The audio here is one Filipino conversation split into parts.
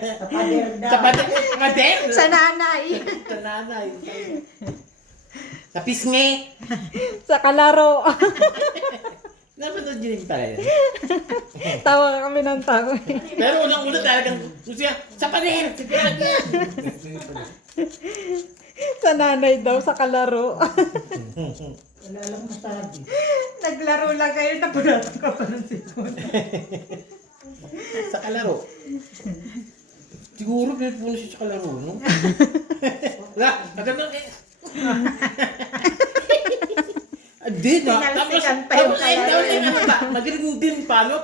Sa pader daw. Sa pader? Sa nanay. Sa nanay. Sa pisngi. Sa kalaro. Napanood nyo rin pala yan. Tawa kami ng tawa. Pero unang-una talagang siya, sa pader! Sa pader! Sa nanay daw, sa kalaro. Wala lang masabi. Naglaro lang kayo, napunatan ka pa ng sipon. Sa kalaro. Siguro pinapuno siya sa kalaro, no? Wala, magandang eh. Hindi na. Pinalsikan pa yung kalaro. Magaling din pa, no?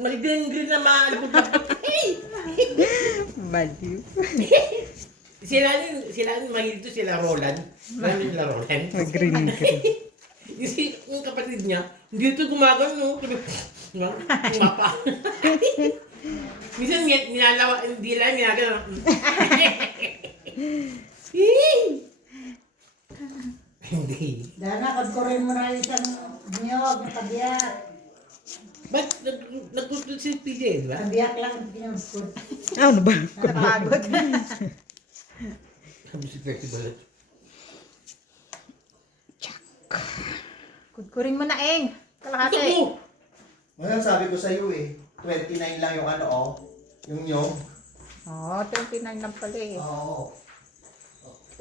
Magaling din na maalapot-lapot. Baliw. Sila rin mahilig to, sila Roland. Mahilig nila Roland. Green. Kasi yung kapatid niya, hindi ito gumagano, no? Mapa. Minsan nilalawa, hindi lang ginagano. Hindi. Dana, kagkurin mo na isang niyog na kabiyak. Ba't nagtutut si PJ, di ba? Kabiyak lang pinagkod. Ano ba? Napagod. Sabi si festival. Kudkurin mo na, Eng. Ito Kalahati. ko! Ngayon sabi ko sa'yo eh, 29 lang yung ano oh, yung nyog. Oo, 29 lang pala eh. Oo.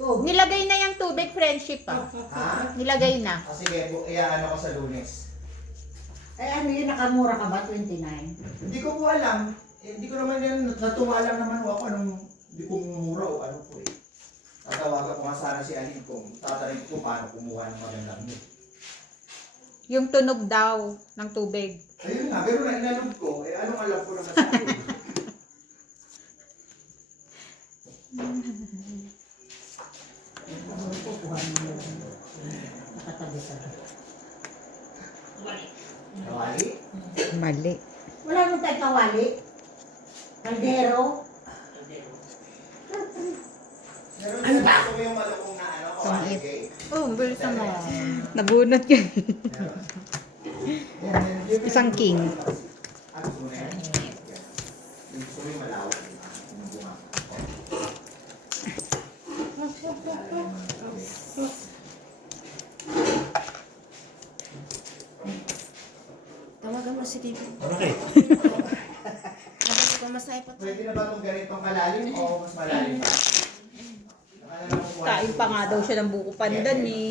Oh, Nilagay na yung tubig friendship ah. Ha? Nilagay na. Ah, sige, ano ko sa Lunes. ay ano yun, nakamura ka ba? 29? Hindi ko po alam. Eh, hindi ko naman yan, natuwa lang naman ako anong, hindi ko mumura o ano po eh. Tatawagan ko nga sana si Aline kung tatarin ko paano kumuha ng magandang nyog. Yung tunog daw ng tubig. Ayun nga, pero na inalog ko, eh anong alam ko naman sa akin? Ano po, kuhanin mo lang. Nakatabi ka. Kawali? Mali. Wala nung tayo kawali. Kaldero. Meron ano ba? Gusto mo yung malukong na ano, kawali Pangit. cake? Oh, bilisan mo. Nabunot yun. Meron. Yan, Isang king. Ah, gusto mo na yan? Yung gusto mo yung malawak. Yung bunga. Tawagan mo si David. Okay. Tapos kung masaya pa. Pwede na ba itong ganitong kalalim o mas malalim pa? Kain pa nga daw siya ng buko pandan eh.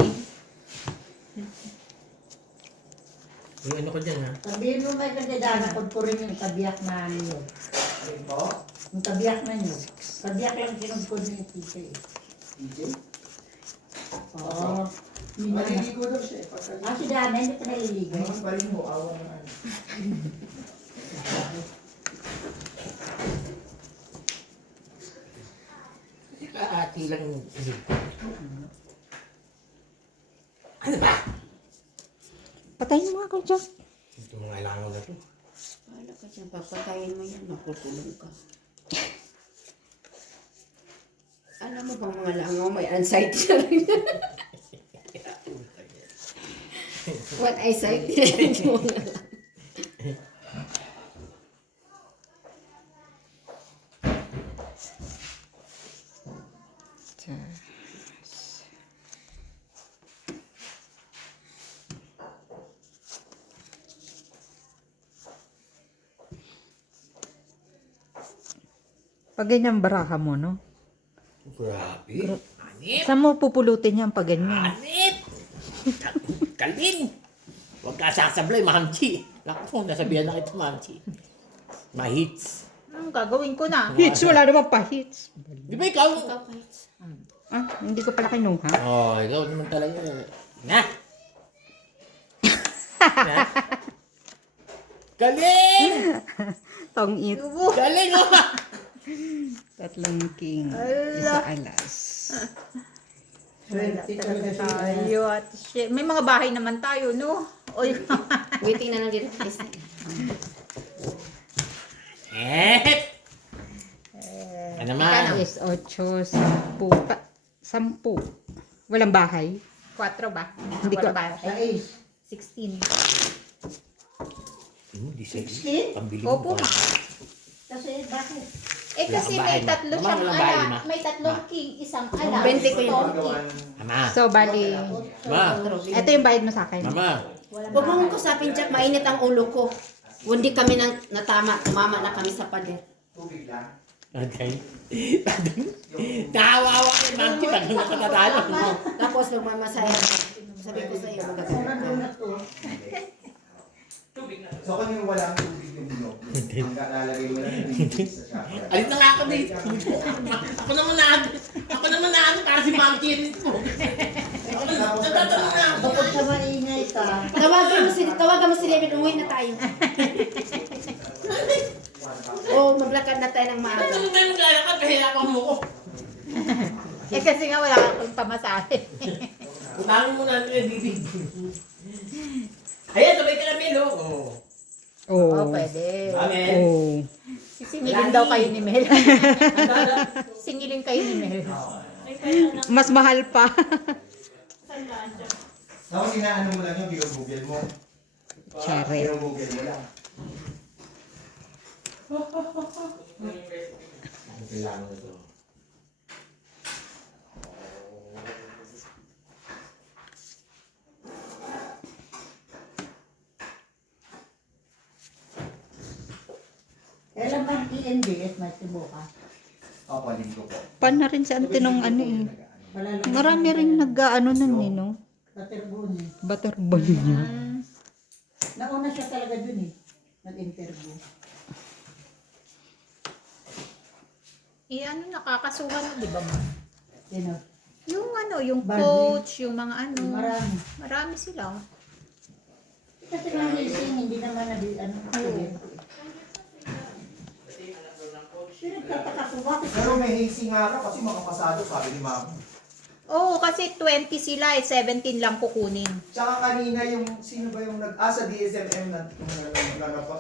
Yung ano ko dyan, ha? Sabihin mo may kandidana, kagkurin yung kabiyak na niyog. Alin po? Yung kabiyak na niyog. Kabiyak lang kinugkod ni Tita eh. DJ? Oo. Hindi na. Maliligo daw siya eh. Ah, si Dana, hindi pa naliligo. Mas pa rin mo, awa naman. Kaati lang yung isip ko. Ano ba? Patayin mo ako dyan. Ito mga ilangaw na to. Wala ka dyan, papatayin mo yan, makukulong ka. Alam mo bang mga langaw, may anxiety na rin. What anxiety na rin yung mga langaw. Pag ganyan baraha mo, no? Grabe. Anip! Saan mo pupulutin yan pag ganyan? Anip! Kalin! Huwag ka sasablay, Mamchi. Naku, nasabihan na kita, Mamchi. Ma-hits. Anong gagawin ko na? Hits, wala naman pa hits. Di ba ikaw? Ikaw kahit. Ah, hindi ko pala kinuha. Oh, ikaw naman talaga. Na! Na! Galing! Tong it. Galing, oh! Tatlong king. Isa alas. Swerte talaga siya. Tayo at shit. May mga bahay naman tayo, no? Oy. Waiting na lang dito. Please. Ano naman? Is 8, 10. 10. Walang bahay? 4 ba? Hindi ko. Walang bahay. Sa ace. 16. Hindi siya. 16? Pambili Opo, mo ma. ba? Kasi bakit? Eh kasi Ilang may bahay mo? tatlo Mama, siyang ilang bahay anak. mo? May tatlong king, isang anak. 20 ko yun. Magawa ng... Mama. So, bali, Ma. ito yung bayad mo sa akin. Mama. Huwag mong kusapin, Jack. Mainit ang ulo ko. Hindi kami nang natama. Tumama na kami sa pader. Tubig lang. Okay. Nakawawa ni Mamchi pag nakatatalo. Tapos magmamasaya. Sabi ko sa iyo, Sarado na to. So kung yung walang tubig yung blog, ang lalagay mo lang yung tubig sa shower. Alis na nga ako dito. Ako naman na para si Mamchi dito. Natatanong na ako. Bukod sa maingay ka, tawagan mo si Levin, umuwi na tayo. O, maglakad na tayo ng maaga. Ano tayo maglalakad? Kahirapan mo ko. Eh kasi nga wala akong pamasahe. Utangin mo natin yung bibig. Ayan, sabay ka na, Melo. Oo, pwede. Amen. Singilin daw kayo ni Mel. Singilin kayo ni Mel. Mas mahal pa. Tapos inaano mo lang yung binubugil mo. Charet. Binubugil mo lang. Ano kailangan na ito? kailan ba ang ENDS may sibuka? Opo, linggo po. Pan na rin si ante nung ano eh. Malalaki. Marami rin nag-ano nun eh, no? Katerbuni. Butterball niya. Nauna siya talaga dun eh. Nag-interview. Eh ano, nakakasuhan mo, di ba ma? Sino? Yung ano, yung Barbie. coach, yung mga ano. Marami. Marami sila. Kasi nga racing, hindi naman ano. Pinagtataka ko bakit? Pero may hazing nga raw kasi makapasado, sabi ni Mama. Oo, kasi 20 sila eh, 17 lang kukunin. Tsaka kanina yung, sino ba yung sa DSMM na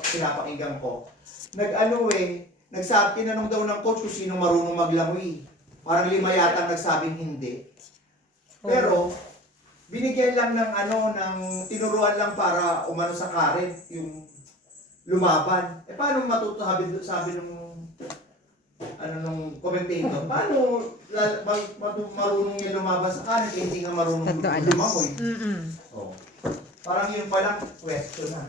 pinapakinggan ko, tinanong daw ng coach kung sino marunong maglangoy. Parang 5 yata ang nagsabing hindi. Pero, binigyan lang ng tinuruan lang para umano sa current, yung lumaban. Eh paano sabi nung nung commentator, paano marunong yung lumaban sa current, hindi nga marunong Tatlo alas. lumangoy. Oh. Parang yun palang question na.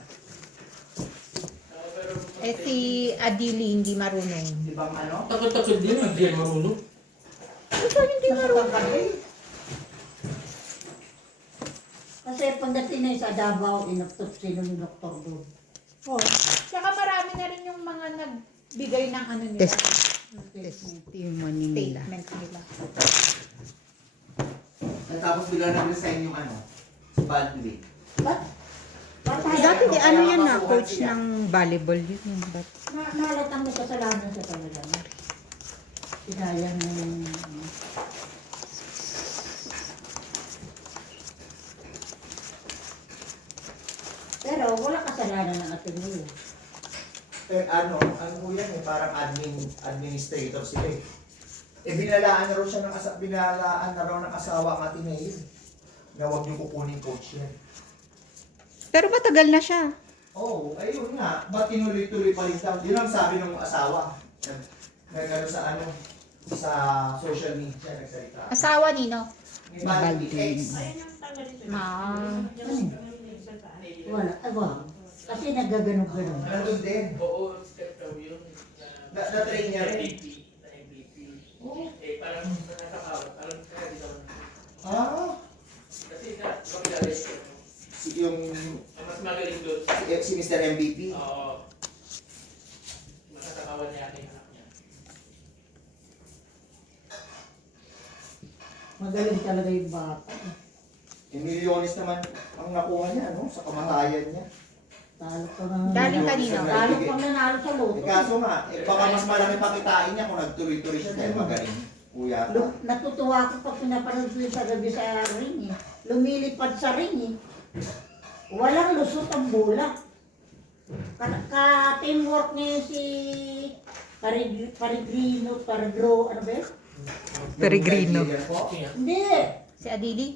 Eh si Adili hindi marunong. Di bang ano? Takot-takot din, hindi yan marunong. Hindi marunong. Kasi pagdating na sa Davao, inoktot sino yung doktor doon. Oh. Tsaka marami na rin yung mga nagbigay ng ano nila. Testimony nila. Statement nila. At tapos bigla nag-resign yung si Baldwin. Ba't? Dati di ano yan na, coach ng volleyball yun. But, Nahalatang may kasalanan sa kanila. Sinayang na yung... Pero wala kasalanan ng Ateneo. Ano po yan parang administrator sila eh. Binalaan na raw ng asawa ang Ateneo. Na huwag niyo kukunin coach yan. pero matagal na siya. Oo, ayun nga. Ba't tinuloy-tuloy pa rin daw? Yun ang sabi ng asawa. Sa social media nagsalita. Asawa nino? Ni Baldwin ex. Ah. Wala. Wala. Kasi nagaganon-ganon. Nandun din. Na-train niya rin. Ah. Mas magaling doon. Si Mr. MVP. Oo. Makatakawan niya ang anak niya. Magaling talaga yung bata. Milyones naman ang nakuha niya, sa kamatayan niya. Talo pa nga. Galing kanino? Talo pa nanalo sa loto. Kaso nga, baka mas malaki pakitain niya kung nagtuloy-tuloy siya dahil magaling. Kuya. Natutuwa ako pag pinapanood ko yung sa gabi sa ring eh. Lumilipad sa ring eh. Walang lusot ang bola. Ka-teamwork niya si Peregrino, ano ba yun? Peregrino. Hindi. Si Adili?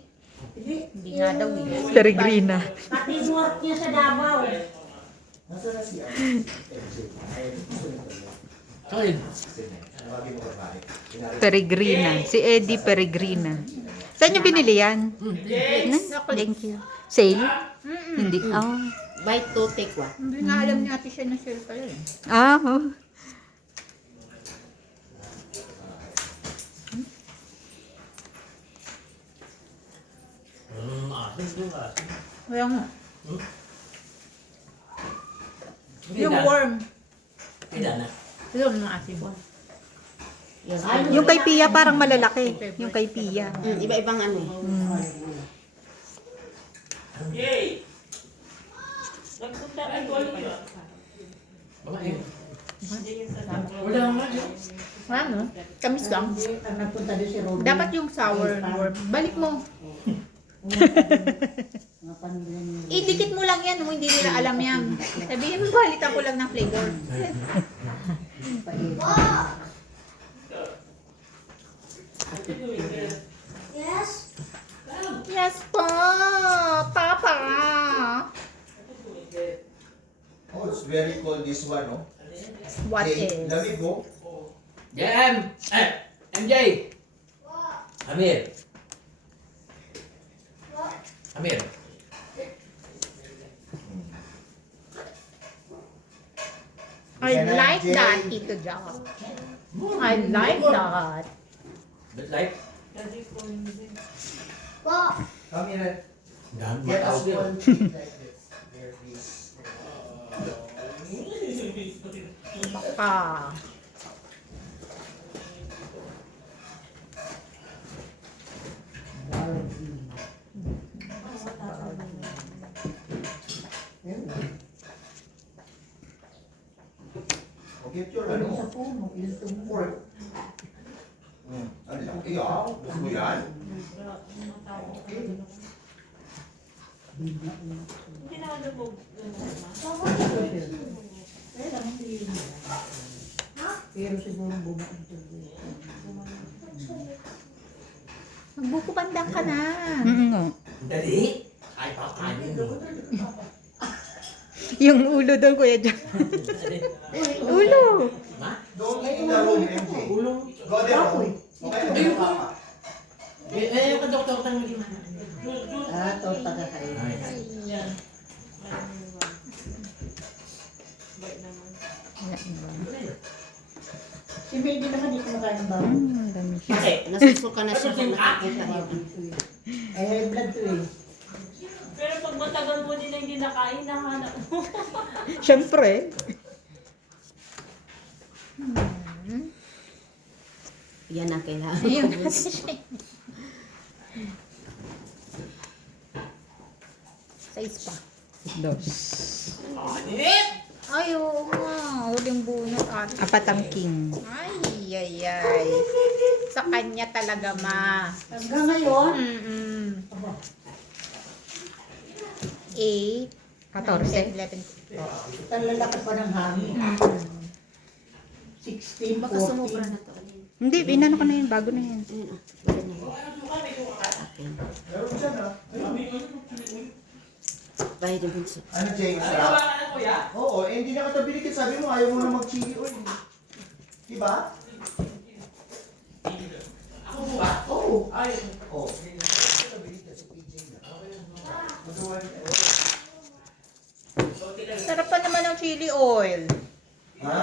Hindi nga daw eh. Peregrina. Ka-teamwork niya sa Davao. Nasaan na siya? Ayun. Tawagin mo babae. Peregrina. Si Eddie Peregrina. Saan nyo binili yan? Thank you. Sale? Hindi. Oh. Buy two, take one. Hindi nga alam ni ate siya na sale pala eh. Ah, oh. Kaya nga. Hmm? Yung worm. Hindi na. Yun ang ate mo. Yung kay Pia parang malalaki. Yung kay Pia. Iba-ibang ano eh. Babae. Wala nga. Ano? Kamis lang. Ang nagpunta doon si Robin. Dapat yung sour worm. Balik mo. Mga pamilya niya. Idikit mo lang yan. Hindi nila alam yan. Sabihin mo, balitan ko lang ng flavor. Yes po, Papa. Oh, it's very cold this one, no? What Okay, is? lamig mo. MJ! Amir. Amir. I like that, Tito Jack. I like that. But like, Come here. dami Get us matawag yun. one like this. There, please. Baka. Okay, your Ano ano? sa puno? Ilto mo. Pork. Ano lang? Iya, gusto mo yan? Pero siguro bumain ito. Magbuko bandang ka na. nga. Dali. Ay, pakanin mo. Yung ulo doon, Kuya Jack. Ulo. Ma? Don't eat in the room, MJ. Ulong. Go there, room. Okay, Ayun po. Papa. Yung kadoktor tayo maging Ah, to pagkakain. Si Baby naman di kumakain ng baboy. Ang dami siya. Kasi, Nasusuka na siya kung nakakita niya. Ay, high blood to eh. Pero pag matagal mo din na hindi nakain, nahanap mo. Siyempre. Yan ang kailangan. Ayun, kasi siya. Size pa. Dos. Ay, oo nga. Huling bunot ate. Apat ang king. Ay. Sa kanya talaga, ma. Hanggang ngayon, Mm-mm. aba, 8, 14. 11. talalaki pa ng hangin. 16, Baka sumubra 14. na to. Hindi, inano ka na yun. Bago na yan. Ayun ah. Wala na. Akin. Meron dyan, ah. Bayad yung bunso. Ano, Jay? Masarap? Oo, eh, hindi na kita binikit. Sabi mo, ayaw mo na mag-chili oil. Diba? Ako po ba? Oo. Ay. Oo. Sarap pa naman ng chili oil. Ha?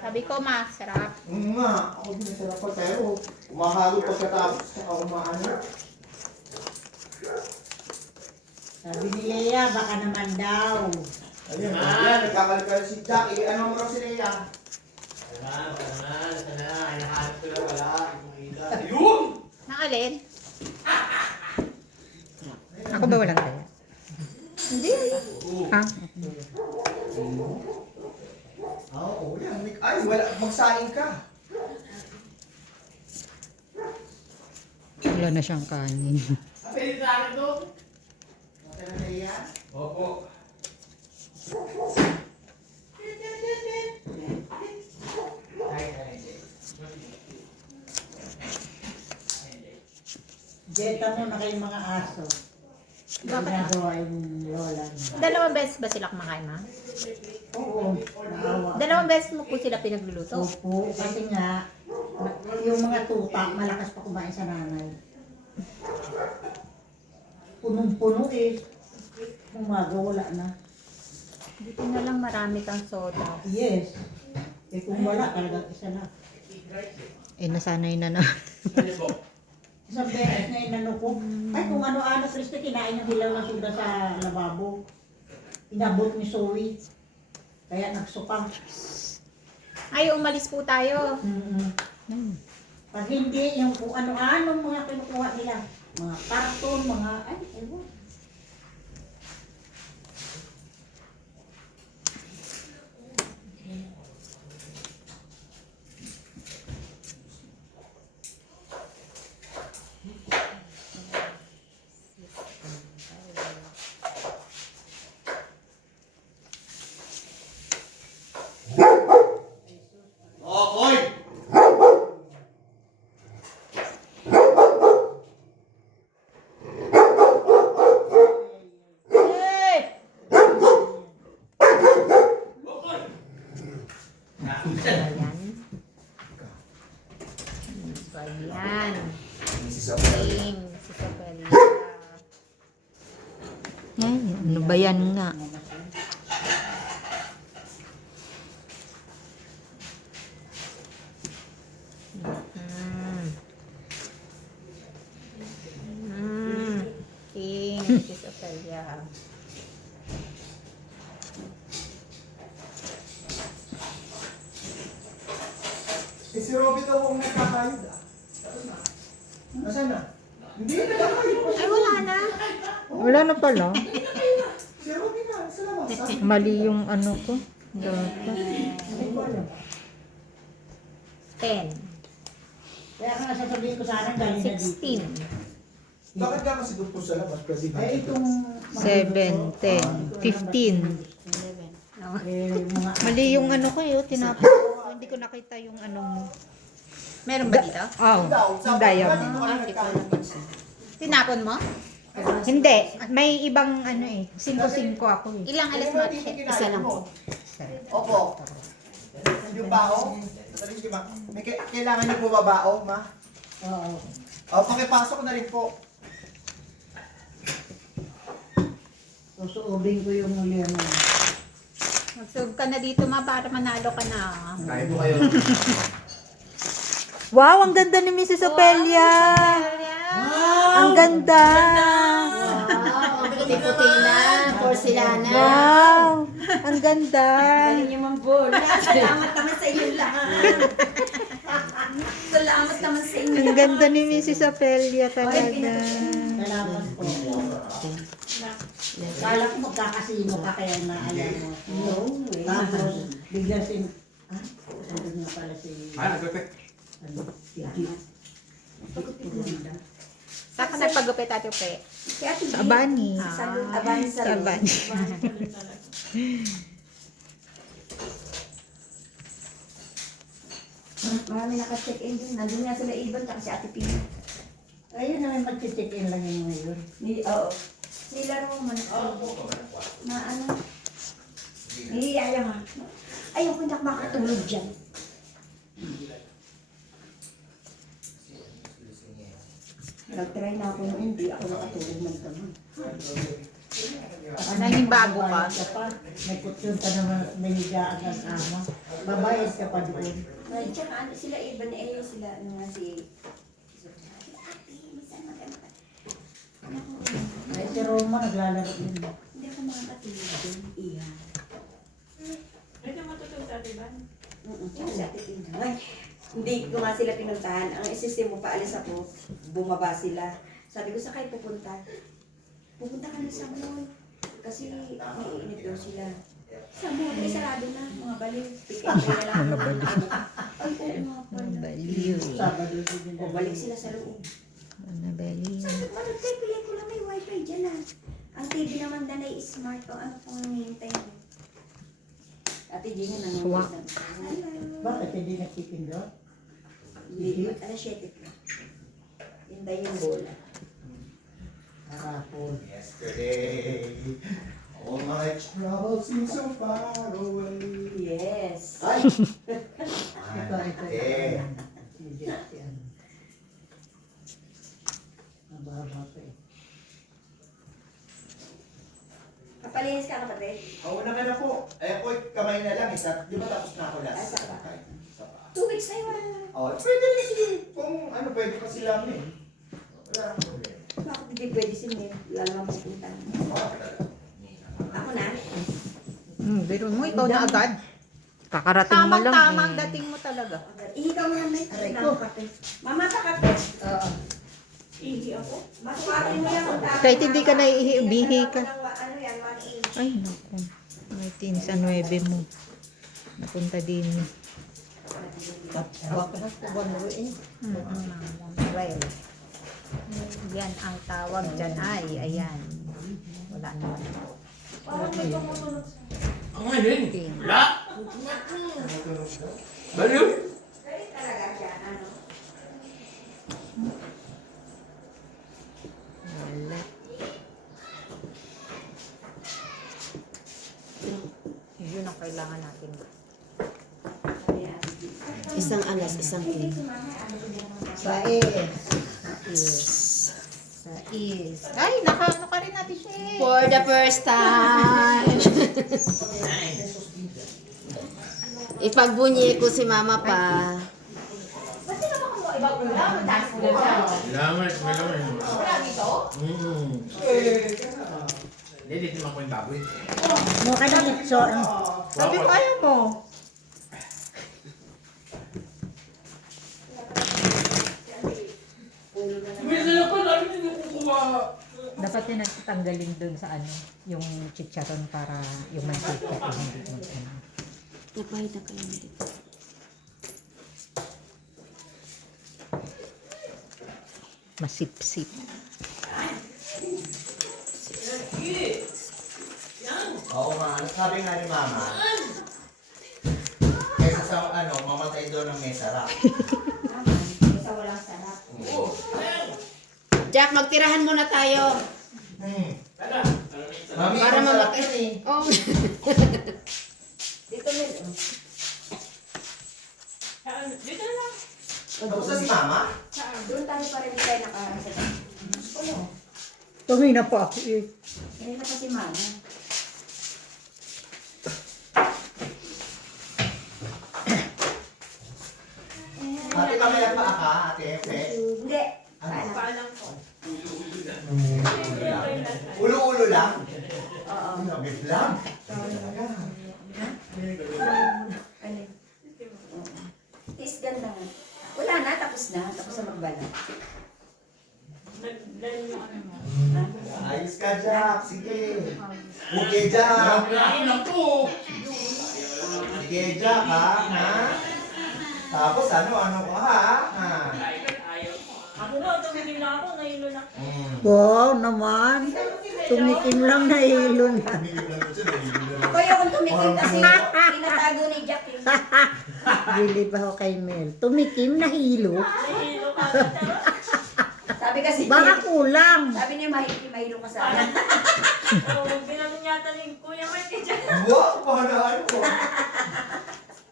Sabi ko, ma, sarap. Nga, ako din masarap pa pero umahalo pagkatapos saka umaano. Sabi ni Lea, baka naman daw. Ayun, yan, nagkakalikal si Jackie. Ano mo raw si Lea? Nang alin? Ako ba walang kaya? Hindi. Ha? Oo, yan. Ay, wala. Magsaing ka. Wala na siyang kanin. Okay na, Lea? Opo. Jeta mo na kayong mga aso. Ginagawa yung lola niya. Dalawang beses ba sila kumakain, ma? Oo, naawa. Dalawang beses mo po sila pinagluluto. Opo, kasi nga, yung mga tuta, malakas pa kumain sa nanay. Punong-puno eh. Umaga, wala na. Buti na lang marami kang soda. Yes. Eh kung wala, talagang isa na. Nasanay na na. Isang beses na inano ko. Ay, kung ano-ano, Krista, kinain yung hilaw ng suda sa lababo. Inabot ni Zoe. Kaya nagsupang. Ay, umalis po tayo. Pag hindi, yung kung ano-ano mga kinukuha nila. Mga karton, mga, ay, ewan. Ayan. Si Isabel. King, si Sopelia. Ay, ano ba yan nga? King, si Sopelia. Si Robby daw ang nagkakayod ah. Nasaan na? Hindi na nagkakayod po. Ay, wala na. Wala na pala. Si Robby na, sa labas. Sabi Mali yung ano ko. Data. Hindi ko alam. 10, Kaya ka nga sasabihin ko sana galing na dito. 16. bakit ka kasi doon po sa labas, President? Eh, itong... 7, 10, 15. 11. No. Eh, mga... Mali yung ano ko yun. Tinapos ko. Hindi ko nakita yung ano mo. Meron ba dito? Oh, yung diamond. Tinapon mo? Hindi. May ibang ano eh. 5-5 ako eh. Ilang alas mo? Isa lang po. Opo. Yung bao? Sabi ko, ma, may kailangan niyo po ba bao, ma? Oo. O, pakipasok na rin po. Susuubin ko yung lemon. Magsug ka na dito ma para manalo ka na. Kaya po kayo. Wow, ang ganda ni Mrs. Opelia. Ang ganda. Wow, ang puti-puti na. Porcelana. Wow, ang ganda. Galing yung mambol. Salamat naman sa inyo lahat. Salamat naman sa inyo. Ang ganda ni Mrs. Opelia talaga. Salamat po. Kala ko magkakasino ka kaya naalala mo. No way. Tapos, bigla sin... Ah? Sabi nga pala si... Ano? Si Jeep. Saan ka nagpagupit Ate Pe? Sa Abani. Abani Sa Abani. Marami naka-check-in din. Nandun nga sila Ivan at si Ate Pina. Ayun naman mag-check-in lang yun ngayon. Oo. Sila rin mo na ano. Ay, nga. Ayoko na makatulog dyan. Nag-try na ako nung hindi ako nakatulog ng gabi. Naging bago ka. May kutsyon ka naman, may higaan ng ama. Babayad ka pa doon. Ay, tsaka ano, sila Ivan eh, sila ano nga si... Ay, si Roma naglalaro din. Hindi ako makakatulog din. Iya. Pwede matutulog sa diba? Tsaka si Ate Pina. Ay, hindi ko nga sila pinuntahan. Ang isistem mo, paalis ako, bumaba sila. Sabi ko, sa kayo pupunta? Pupunta kami sa mall. Kasi maiinit daw sila. Sa mall, ay sarado na. Mga baliw. Pick and pay na lang. Mga baliw. Ay, oo nga pala. Baliw. Sabado din O, balik sila sa loob. Baliw. Sabi ko, nagtay pelikula, may wifi dyan ah. Ang TV naman danay is smart. O, ano pong hinihintay mo? Ate Gina nanonood ng... Bakit hindi nagpipindot? Hindi, alas 7 pa. Hintay yung bola. Karapon. Yesterday. All my troubles seem so far away. Yes. Ay! Ito. Eh. Mababa pa eh. Kapalinis ka kapatid. Una ka na po. Eh, ako kamay na lang. Di ba tapos na ako last? Ay, saka. Sa pa. 2 weeks na yun. Oh, pwede rin sige. Kung ano, pwede pa sila eh. Wala akong problema. Bakit hindi pwede si Mel? Wala naman pupunta. Ako na. Biro mo, ikaw na agad. Kakarating mo lang Tamang-tama ang eh. dating mo talaga. Ihikaw mo na, Mel. Aray Aray ko. ko. Mama, pakape. Oo. Ihi ako. Masukatin mo yan. kung tama. Kahit hindi ka naiibihi ka. Ano yan, 1 Ay, naku. May tinsa 9 mo. Napunta din. Wakas ko ba eh? Well, yan ang tawag dyan ay, ayan. Wala naman. Ang ngayon. Wala. Baliw. Ready talaga siya, ano? Wala. Yun ang kailangan natin. Isang alas, isang cake. Sa is. Ay, naka-ano ka rin natin siya eh. For the first time. Ipagbunyi ko si mama pa. Salamat. Wala dito? Hindi, dito naman ko yung baboy. Mukha ka ng itso. Sabi ko, ayaw mo. Dapat yung nagtanggalin dun sa ano, yung chicharon para yung mantika ay hindi mo ano. Napahid na kayo dito. Masipsip. Oo nga, sabi nga ni Mama, kaysa sa ano, mamatay doon ng may sarap. Isa walang sarap. Jack, magtirahan muna tayo. Mami, Para ang sarap mamatay. yun eh. Oh. Dito Mel. Dito na lang. Tapos na si Mama? Doon tayo pa rin tayo nakasagot. Ano? Tumina pa ako eh. Hindi na pa si mama. Ate kami nagpaa ka, Ate Efe. Hindi. Ano? Paalam ko. Ulo-ulo lang? Oo. Nabit lang. Ano? Tis ganda nga. Wala na, tapos na. Tapos na magbalat. Nag-dahil yung ano mo. Ayos ka, Jack. Sige. Okay, Jack. Sige, Jack, ha? Tapos ano ka, ha? Ako na, tumigil na ako, nahilo na. Wow naman. Tumikim lang na hilo na. Ako yung tumikil kasi tinatago ni Jack yung... Bili pa ako kay Mel. Tumikim na hilo. Nahilo ka. Sabi kasi Baka kulang. sabi niya mahilo ka sana. Oo, ginanon yata ni Kuya Mike dyan. Wow, pahanaan mo.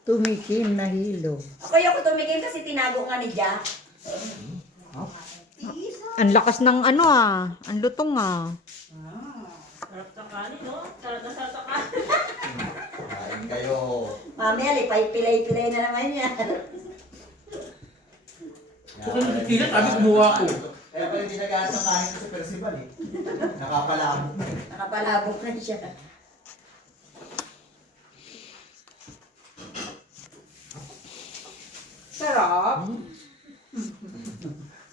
Tumikim na hilo. Ako yung tumikil kasi tinago nga ni Jack. Ang lakas ng ano ah. Ang lutong ah. Sarap sa kanin, no? Sarap na sarap sa kanin. Kain kayo. Mamaya, pilay-pilay na naman yan. Kila sabi kumuha ko. Kaya pala hindi nag-aas ng kain sa Percival eh. Nakapalabog. Nakapalabok na siya. Sarap.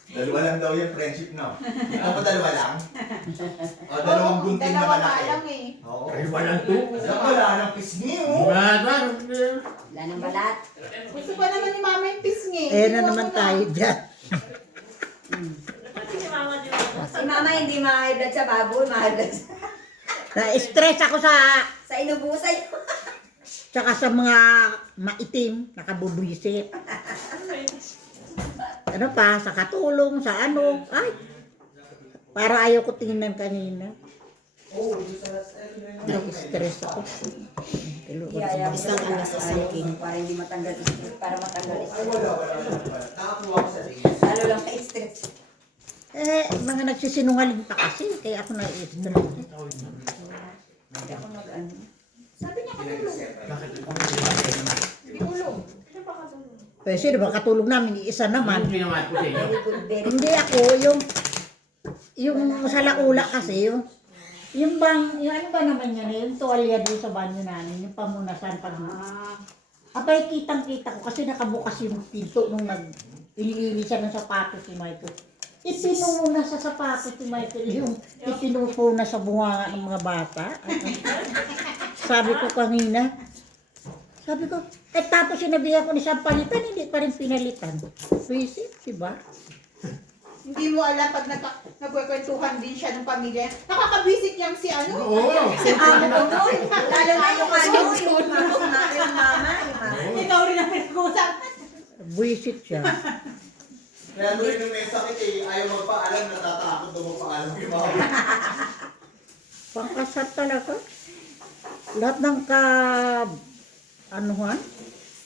Dalawa lang daw yung friendship, no? Ikaw pa dalawa lang? O dalawang gunting na malaki? Oo. Ay, walang to. Wala nang pisngi, oh. Wala nang balat. Gusto pa naman ni mama yung pisngi. Eh na naman tayo dyan. Pati si Mama di ba? Si mama hindi ma-high blood sa baboy, ma-high blood Na-stress ako sa inubusan. tsaka sa mga maitim, nakabubwisit. Ano pa, sa katulong, sa ano. Ay, para ayaw ko tingnan kanina. Nag-stress ako. Iyaya ko Isang sa alas, isang ayaw, king. para hindi matanggal stress, para matanggal stress. Nakakuha ko sa days. Lalo lang kay stress. Mga nagsisinungaling pa kasi, kaya ako na-stress. Hindi ako nag-ano. Sabi niya katulong. Hindi tulong. Ano ba katulong? Pwede ba katulong namin, isa naman. Yung ginawa ko sa inyo. Very good, very good. Hindi ako, yung sa laula kasi, yung ano ba naman yan, yung tuwalya doon sa banyo namin, yung pamunasan pag abay, kitang-kita ko kasi nakabukas yung pinto nung iniilisan ng sapatos ni Michael. Ipinuna sa sapatos ni Michael yung ipinupuna sa bunganga ng mga bata. Sabi ko kanina, tapos sinabihan ko ni siyang palitan, hindi pa rin pinalitan. Visit, diba? Hindi mo alam pag nagkukwentuhan din siya ng pamilya. Nakakabisit niyang si ano? Oo. Si amo ko doon. Lalo na yung mama. Yung mama. Ikaw rin ang pinag-uusap. Visit siya. Kaya mo rin yung may sakit ayaw magpaalam, natatakot daw magpaalam yung mga Pangkasar talaga. Lahat ng anuhan.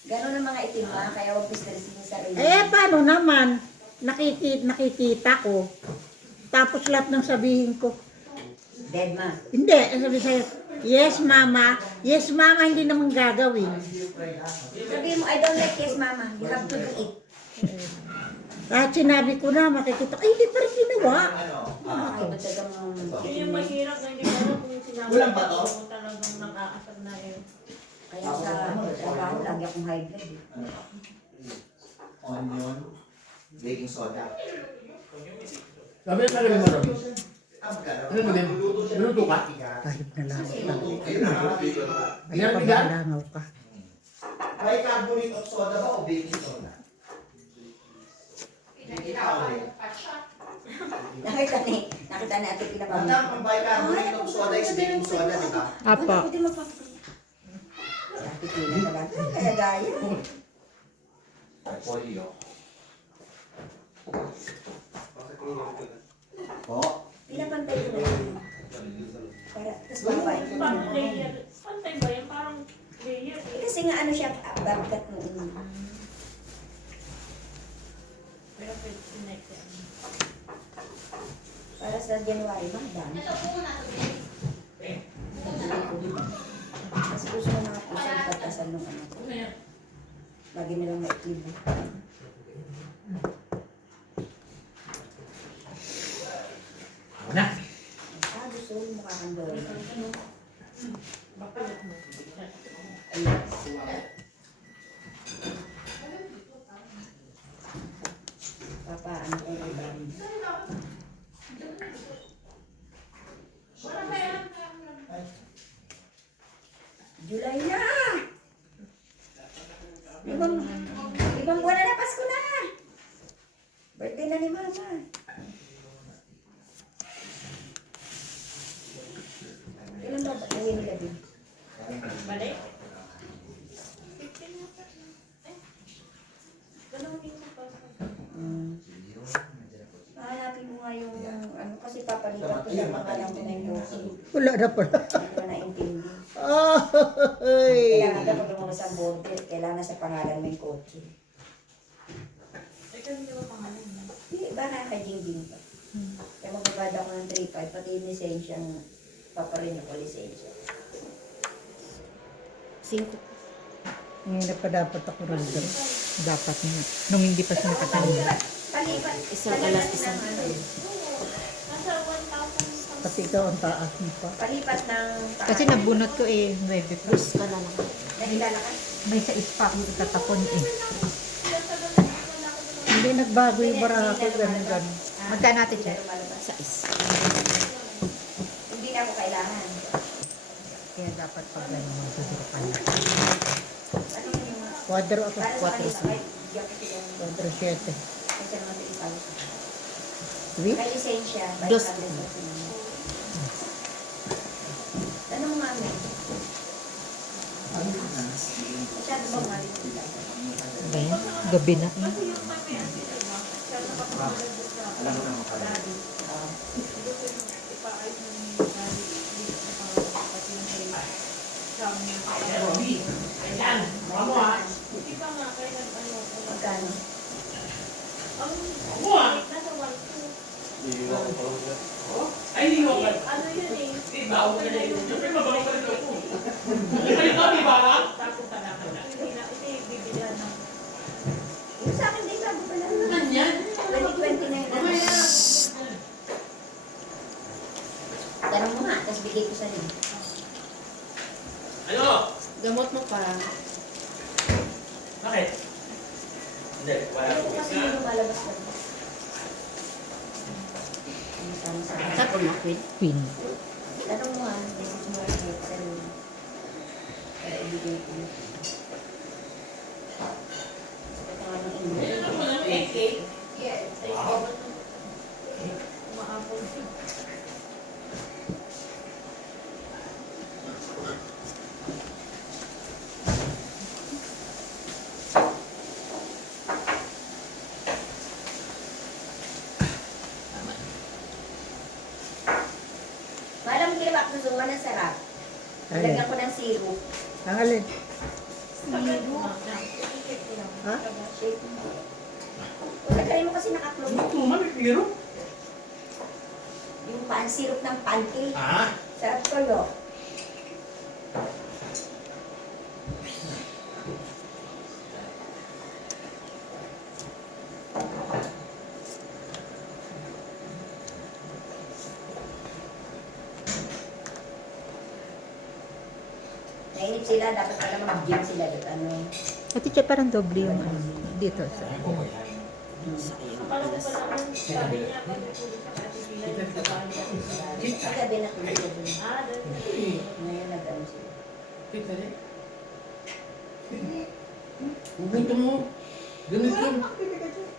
Ganon ang mga itim kaya huwag stressin yung sarili. Paano naman? Nakikita ko. Tapos lahat ng sabihin ko, Dead ma. hindi, sabi sa'yo, yes mama, hindi naman gagawin. Sabihin mo, I don't like yes mama. You have to do it. Kahit sinabi ko na, makikita, hindi pa rin ginawa. Ay, ba't talagang... Yun yung mahirap na hindi ko alam kung yung sinabi Walang bato? ko talagang nakakasab na yun. Kaya sa trabaho, lagi akong high blood. onion, baking soda. Sabi na sabi mo rin. Ano mo din? Minuto ka? Kahit na lang. Ayun na, Ano pa ba langaw ka? bicarbonate of soda ba o baking soda? Nakita ni ate Ang pinapamit. ang bicarbonate of soda is baking soda, di ba? Apa. Pwede magpapakita. Si ate Pina talaga. Kaya gaya. Polio. Po? Pinapantay ko na yun. Para, tapos babay. Parang layer. Pantay ba yan? Parang layer eh. Kasi nga ano siya, bagat noon. Pero pwede connect yan. Para sa January, magdami. Kasi gusto ko mga puso ang pagkasal ng anak ko. Lagi nilang maiklibo. Ako na. Gusto ko mukha kang doon. Papa, ano kong ulam? July na! Ibang buwan na Pasko na! Birthday na ni Mama. Ilan ba ba? Ngayon nila din. Balik? 15 na pa. Ganun minsan pa. Hahanapin mo nga yung ano kasi papalitan ko sa mga lang na yung boso. Wala na pala. Hindi ko naintindi. Ay! Kailangan daw pag lumabas ang board, kailangan sa pangalan mo yung kotse. Ikaw hindi mo pangalan na. Hindi, ba na kay Jingjing pa. Kaya magbabad ako ng 3-5, pati yung lisensyang paparin ako lisensya. 5. Ngayon pa dapat ako nandun. Dapat nga. Nung hindi pa siya nakatanda. Palipat. Isang alas, isang Nasa 1,000. Pati ikaw ang taas mo pa. Palipat ng taas. Kasi nabunot ko 9 plus. Nakilala ka? May sa ispa akong itatapon Hindi nagbago yung barako, ganun. Magkano natin siya? Lumalabas. Sa is. Hindi na ako kailangan. Kaya dapat pag gano'n magduduro ka na. Ano yung mga... Kwadro ako. Para sa kanila, kahit di ako sila. Kwadro 7. Kasi naman tinipalo. Sweet? May lisensya. Dos. Ano mo mami? Masyado ba mali? Ba yan? Gabi na. Ang nasa white ko. Ay, hindi ko. Ano yun eh? Ibaw ka na yun. Siyempre, mabaw ka rin ako. Ay, ikaw, di ba? Tapos pala ka na. Hindi na, ito yung bibilan ng... Yung sa akin din, bago pa lang. Ganyan. 2029 na. Mamaya. Tanong mo nga, tapos bigay ko sa'yo. Ano? Gamot mo pa. Bakit? Hindi, wala Ano ko. ko kasi yung lumalabas ka. Tapos mo, quit. Queen. Tanong mo nga, message mo rin kahit sa'yo. Para ibigay ko. Ito nga ng email. Ano mo ng cake? Umaapol siya. Maalam mo ginawa ko sa ng sarap. Lagyan ko ng syrup. Ang alin? Ha? Shake mo. Lagyan mo kasi nakaklong. Tuman, may piro. Yung syrup ng pancake. Ah? Sarap ko yun. Nainip sila, dapat pala mag-gym sila dito. Ano? Ate Che, parang doble yung ano, dito. Sa, Akala ko pala ang sabi niya, pagkatulog sa katibilan yung babae natin sa bahay. Kagabi na tulog ko dun. Ah, doon. Ngayon nag-ano sila. Pita rin. Huwag mo. Ganun yun.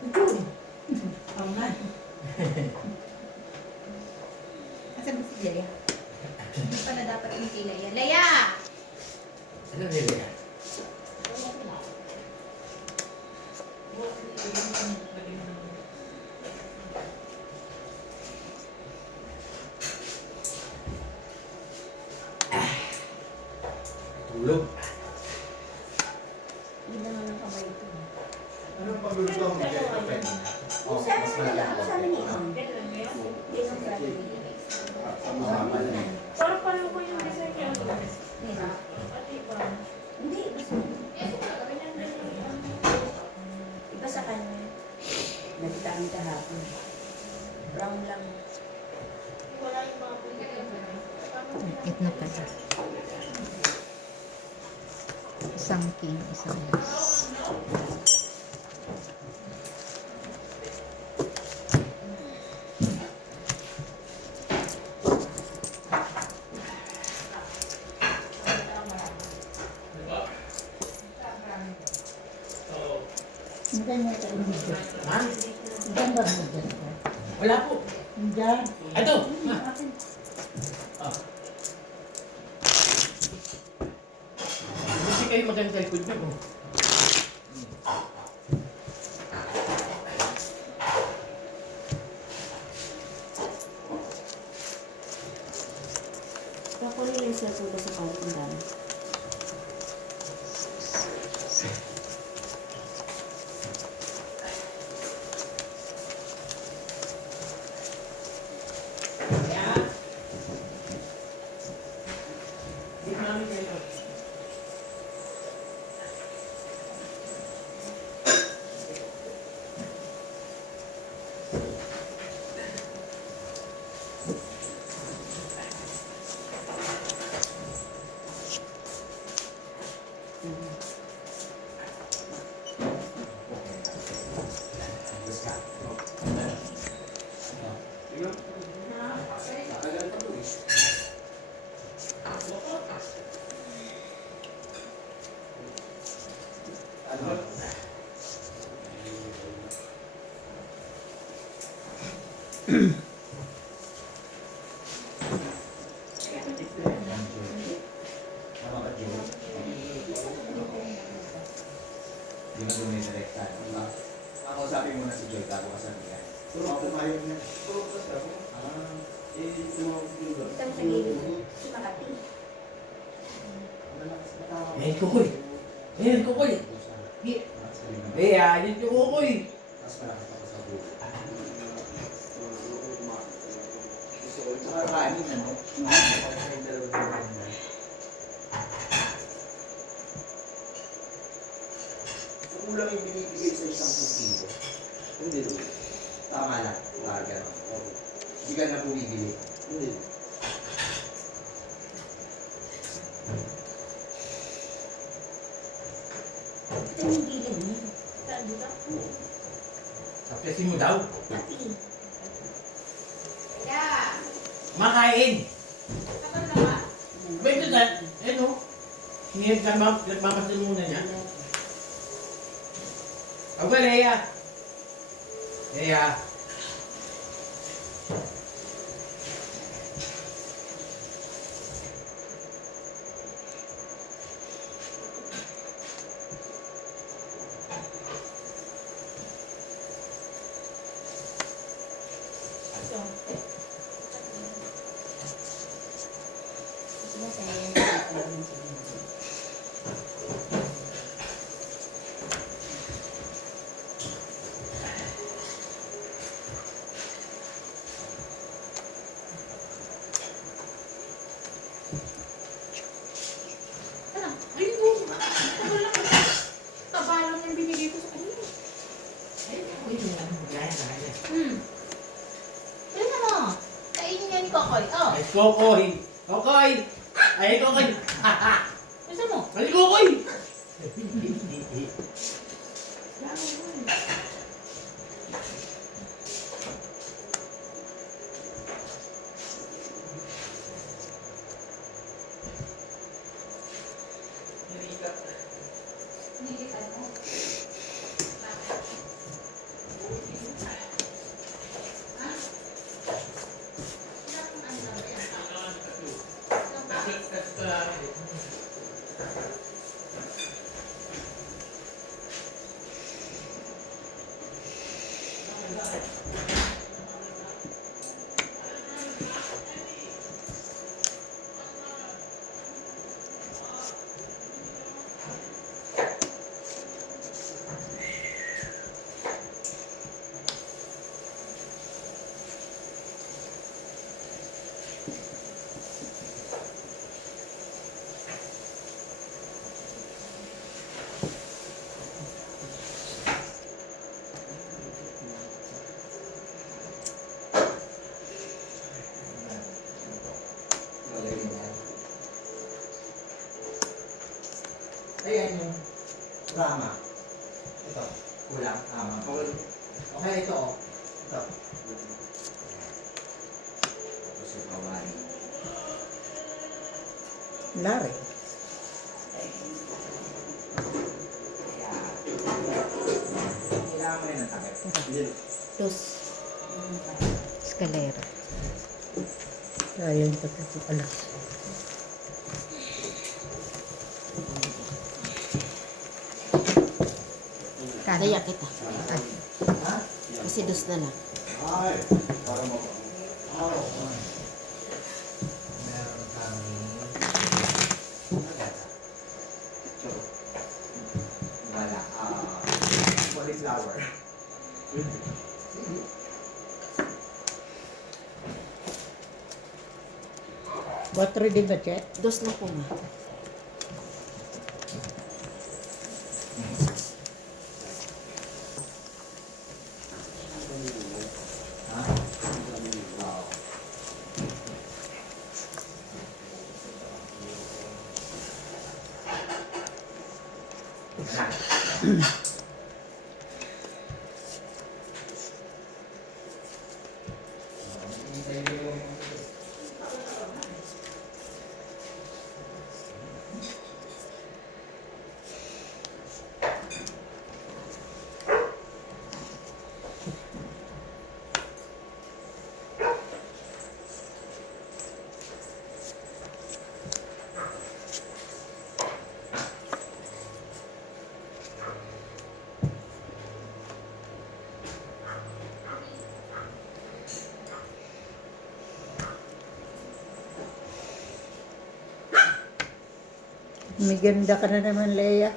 Ito. Asan ba si Leia? Hindi pa na dapat yung kay Leia. Leia! Ano nila? Tulog. Hindi naman ang kamay ko. Anong pagluluto mo? Oh, Sa mas amin, malaki. sa amin yun. Ganun ba yan? Hindi nung Friday. Mahaba na. Parang pareho ko yung design niya. Ngayon. Pati ba? Hindi, basta. Iba sa kanya. Nagkita kami kahapon. Brown lang. Wala yung mga puti. it na pala. Isang king, isang yes. Diyan mo ito yung video. Ha? Diyan ba mo dyan? Wala po. Diyan. Ito. Ha? Ah. Hindi kayo maganda likod niyo. Oh. Kakunin yung cellphone ko sa kawatindan. Hindi namin kayo. Hindi mo dumidirekta. Kakausapin mo na si Joy bago ka sabihan. Puro ako pumayag niya. Dito mo sa gilid. Si Makati. Ayan, kukoy. Ayan, kukoy. Eh, ayan yung kukoy. Mas malaki pa ko sa Saka kanin, ano? So, kulang yung binibigay sa isang kilo. Hindi rin. Tama lang. Larga. Hindi ka na bumibili. Hindi. Ito yung gilid niya. Saan dito? Kapesin mo daw. Pati. Makain! Wait a minute. Ano? Nagmamasin muna niya. Okay, Leia. Leia. Ayun po. Tagal lang kasi. Taba lang yung binigay ko sa kanila. Tingnan mo. Kainin niya ni Kokoy. Oh, Ay, Kokoy! Kokoy! Ay, Kokoy! gusto mo? Ay, Kokoy! Ayan yung rama. Ito. Kulang. Tama. Okay, ito oh. Ito. Tapos yung kawali. Lari. Kailangan mo rin ng takip. Tos. Escalera. Ayun, pagkasi alas. Kaya kita. Kasi dos na lang. Ay, para mo. Meron kami. Wala. Cauliflower. What reading ba, Che? Dos na po ma. May ganda ka na naman, Leia.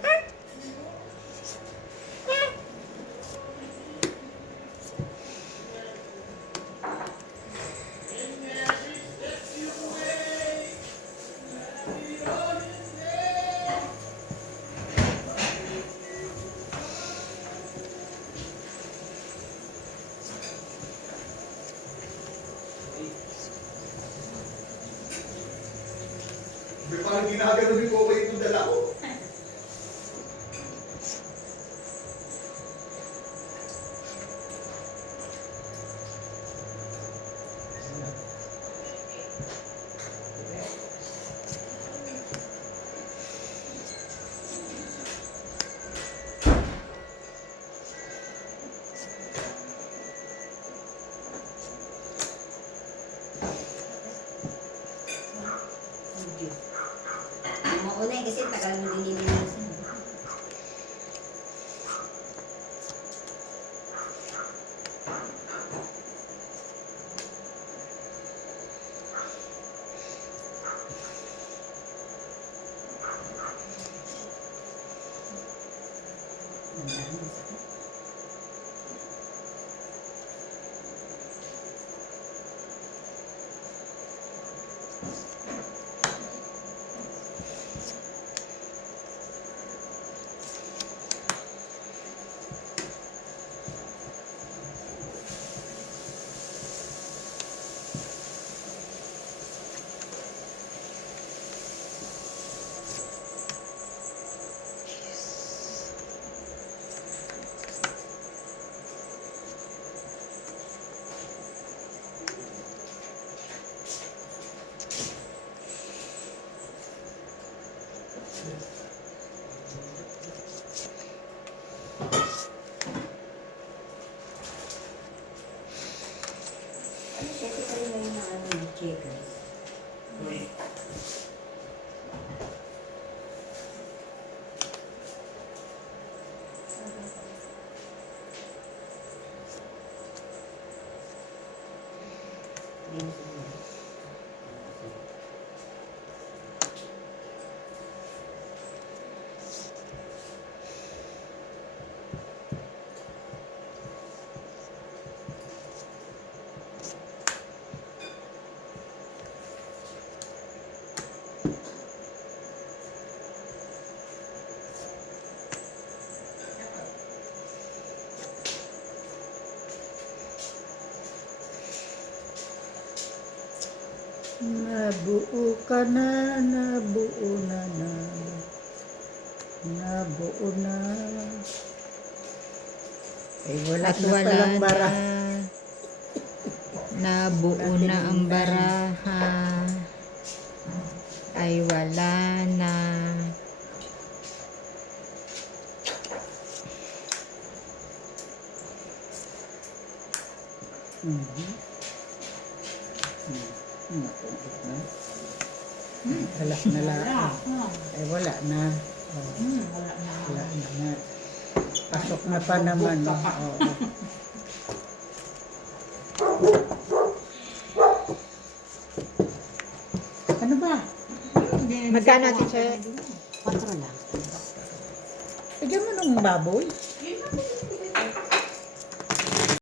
ginagano ni Coco yung dala ko. Mauna eh, kasi tagal mo din nilinisan. Ano siya, ito kayo ngayon na ano, checkers. Nabuo ka na, nabuo na na. Nabuo na. Eh, wala At na wala palang na. bara. Nabuo na ang baraha. Ay wala na. Wala na lang. Eh, wala na. Oh, wala na nga. Pasok na pa naman. Oo. Ano ba? Magkano natin siya? 4 lang. Pagyan mo nung baboy.